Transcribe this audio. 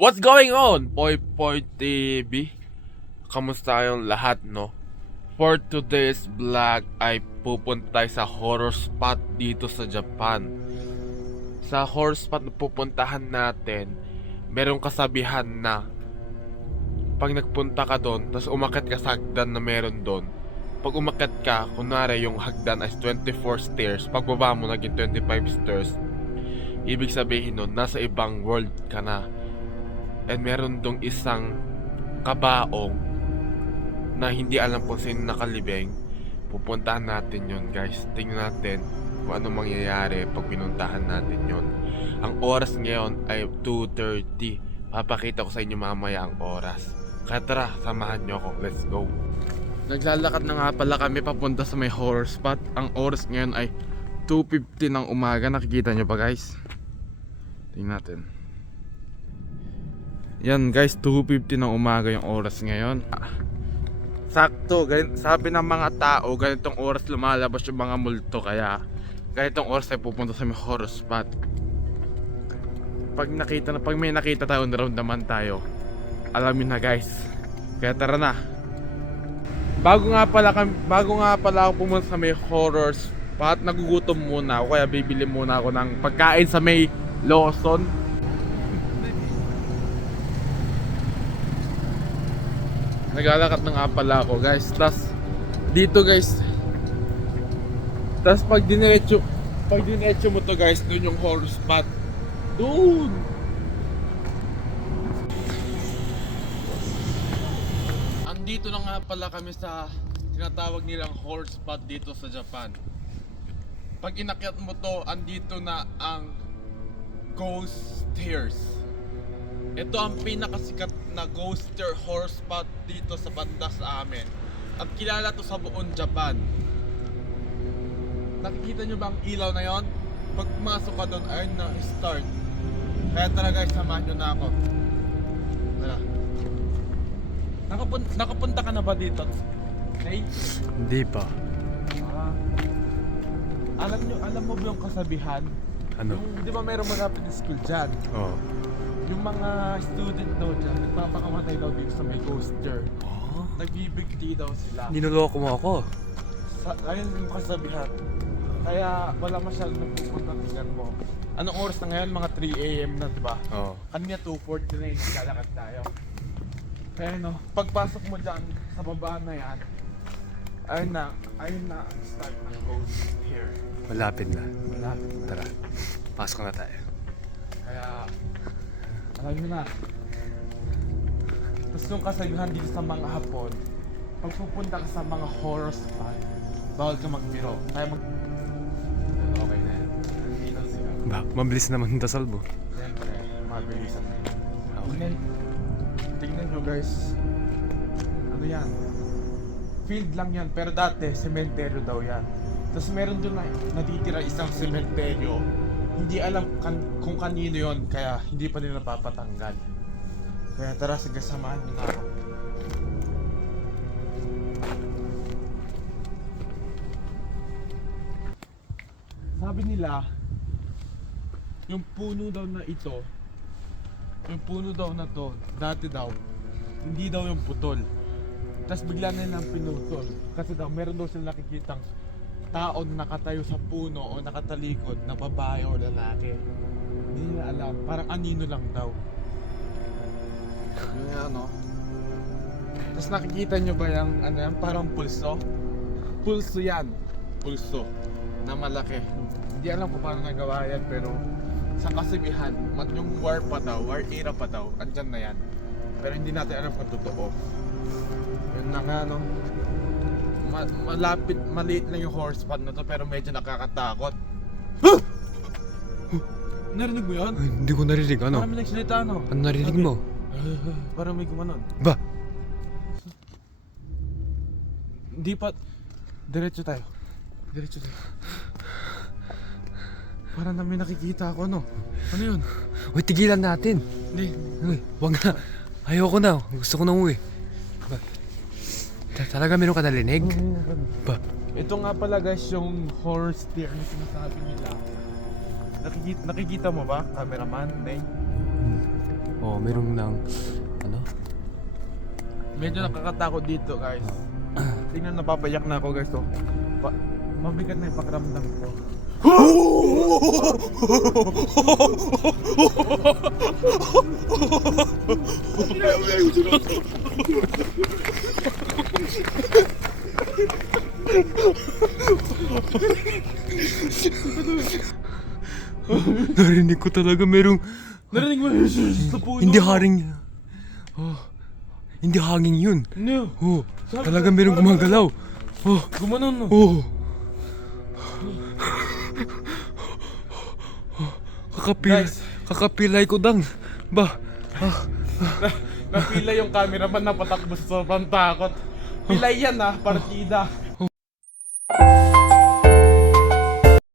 What's going on, Poy Poy TV? Kamusta kayong lahat, no? For today's vlog ay pupunta tayo sa horror spot dito sa Japan. Sa horror spot na pupuntahan natin, merong kasabihan na pag nagpunta ka doon, tapos umakyat ka sa hagdan na meron doon, pag umakyat ka, kunwari yung hagdan ay 24 stairs, pagbaba mo naging 25 stairs, ibig sabihin nun, nasa ibang world ka na. And meron dong isang kabaong na hindi alam kung sino nakalibing. Pupuntahan natin yon, guys. Tingnan natin kung ano mangyayari pag pinuntahan natin yon. Ang oras ngayon ay 2:30. Papakita ko sa inyo mamaya ang oras. Kaya tara, samahan nyo ako. Let's go. Naglalakad na nga pala kami papunta sa may horror spot. Ang oras ngayon ay 2:50 ng umaga. Nakikita nyo ba, guys? Tingnan natin. Yan guys, 2:50 ng umaga yung oras ngayon. Sakto, sabi ng mga tao, ganitong oras lumalabas yung mga multo. Kaya ganitong oras ay pupunta sa may horror spot. Pag may nakita tayo, naramdaman tayo, alamin na guys. Kaya tara na. Bago nga pala ako pumunta sa may horror spot, nagugutom muna ako. Kaya bibili muna ako ng pagkain sa may Lawson. Naglalakad na nga pala ako, guys. Tas dito, guys. Tas pag dinerecho mo to, guys, dun yung horror spot. Dun. Andito na nga pala kami sa tinatawag nilang horror spot dito sa Japan. Pag inakyat mo to, andito na ang ghost stairs. Ito ang pinakasikat na ghost stair horror spot dito sa banda sa amin. At kilala to sa buong Japan. Nakikita nyo ba ang ilaw na yon? Pag pumasok ka doon, ayun na, start. Kaya tara guys, samahan nyo na ako. Tara. Nakapunta ka na ba dito? Hey? Hindi pa. Alam mo ba yung kasabihan? Ano? Yung, di ba mayroong malapit na school dyan? Oo. Yung mga student daw dyan, nagpapakamatay daw dito sa may ghost stair. Oh? Nagbibigti daw sila. Ninuloko mo ako. Ayun yung kasabihan. Kaya wala masyadong nagpupunta, tingnan mo. Anong oras na ngayon? Mga 3 AM na, diba? Oo. Kanina 2:40 na yung lalakad tayo. Kaya no, pagpasok mo dyan sa baba na yan, ayun na ang start ng ghost stair. Malapit na. Malapit na. Tara. Pasok na tayo. Kaya alam mo na. Tapos yung kasabihan dito sa mga Hapon, pag pupunta ka sa mga horror spot, bawal ka magbiro. Kaya okay na yan. Dito sila. Ba, mabilis naman yung dasal mo. Siyempre, mabilisan na yan. Okay. Tingnan nyo guys. Ano yan? Field lang yan, pero dati, sementeryo daw yan. Tapos meron doon na natitira isang sementeryo. Hindi alam kung kanino yon, kaya hindi pa nila napapatanggal. Kaya tara, sige, samahan nyo na ako. Sabi nila, yung puno daw na ito, yung puno daw na to, dati daw, hindi daw yung putol. Tapos bigla na nilang pinutol. Kasi daw, meron daw silang nakikitang tao na nakatayo sa puno o nakatalikod na babae o lalaki. Hindi nila alam, parang anino lang daw. Yun nga, no? Tapos nakikita nyo ba yung ano yan, parang pulso? Pulso yan. Pulso na malaki. Hindi alam kung paano nagawa yan, pero sa kasabihan, yung war era pa daw, andyan na yan. Pero hindi natin alam kung totoo. Yun na nga, no? Maliit lang yung horse spot na to, pero medyo nakakatakot. Huh! Narinig mo yun? Ay, hindi ko narinig. Ano? Parang may nagsalita, no? Ano narinig mo? Parang may gumanon. Ba? Hindi pa. Diretso tayo. Parang na may nakikita ako, no? Ano yun? Uy, tigilan natin. Hindi. Uy, wag na. Ayoko na. Gusto ko na uwi. Ba? Talaga meron ka narinig? Ba? Ito nga pala guys yung horror stair na sinasabi nila. Nakikita mo ba, cameraman? Hindi. Oh, merong ng ano? Medyo nakakatakot dito guys. Tingnan, napapayak na ako guys. So, mabigat na yung pakiramdam ko. Narinig ko talaga merong Narinig mo yun sa puno. hindi haring. Oh. Hindi hangin yun. No. Oh, talaga merong gumagalaw. Oh, Gumanon no. oh. Guys. Kakapilay ko dang. Ba, Napila yung cameraman na patakbo sa sobrang takot. Pilay yan partida.